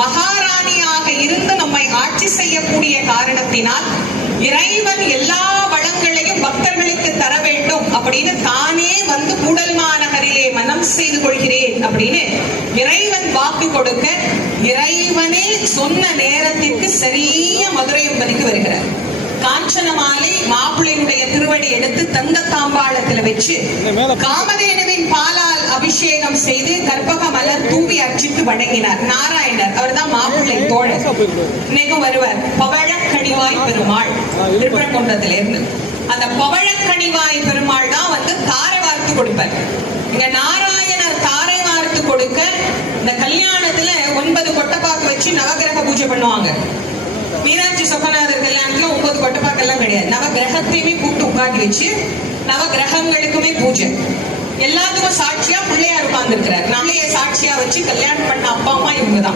மகாராணியாக இருந்து நம்மை ஆட்சி செய்யக்கூடிய காரணத்தினால் இறைவன் எல்லா வளங்களையும் பக்தர்களுக்கு தர வேண்டும் அப்படின்னு தானே வந்து கூடல் மாநகரிலே மனம் செய்து கொள்கிறேன் அப்படின்னு இறைவன் வாக்கு கொடுக்க இறைவனே சொன்ன நேரத்திற்கு சரியா மதுரை அம்பதிக்கு வருகிறார். காஞ்சன மாலை மாப்பிள்ளையுடைய திருவடி எடுத்து தங்க தாம்பாளத்துல வச்சு காமதேனுவின் பாலால் அபிஷேகம் செய்து கற்பக மலர் தூவி அர்ச்சித்து வணங்கினார். நாராயணர் அவர் தான் மாப்பிள்ளை தோழர். இன்னைக்கும் வருவார். பவழக்கணிவாய் பெருமாள் திருப்பரங்குன்றத்துல இருந்து அந்த பவழக்கணிவாய் பெருமாள் தான் வந்து தாரை வார்த்து கொடுப்பார். இங்க நாராயணர் தாரை வார்த்து கொடுக்க இந்த கல்யாணத்துல 9 கொட்டப்பாக்கு வச்சு நவகிரக பூஜை பண்ணுவாங்க. மீனாட்சி சொக்கநாதர் கல்யாணத்துல 9 கொட்டப்பாக்கெல்லாம் கிடையாது. நவகிரகத்தையுமே கூப்பிட்டு உட்காந்து வச்சு நவகிரகங்களுக்குமே பூஜை. எல்லாத்துக்கும் சாட்சியா பிள்ளையார் உட்கார்ந்து இருக்கிறார். பிள்ளைய சாட்சியா வச்சு கல்யாணம் பண்ண அப்பா அம்மா இவங்கதான்.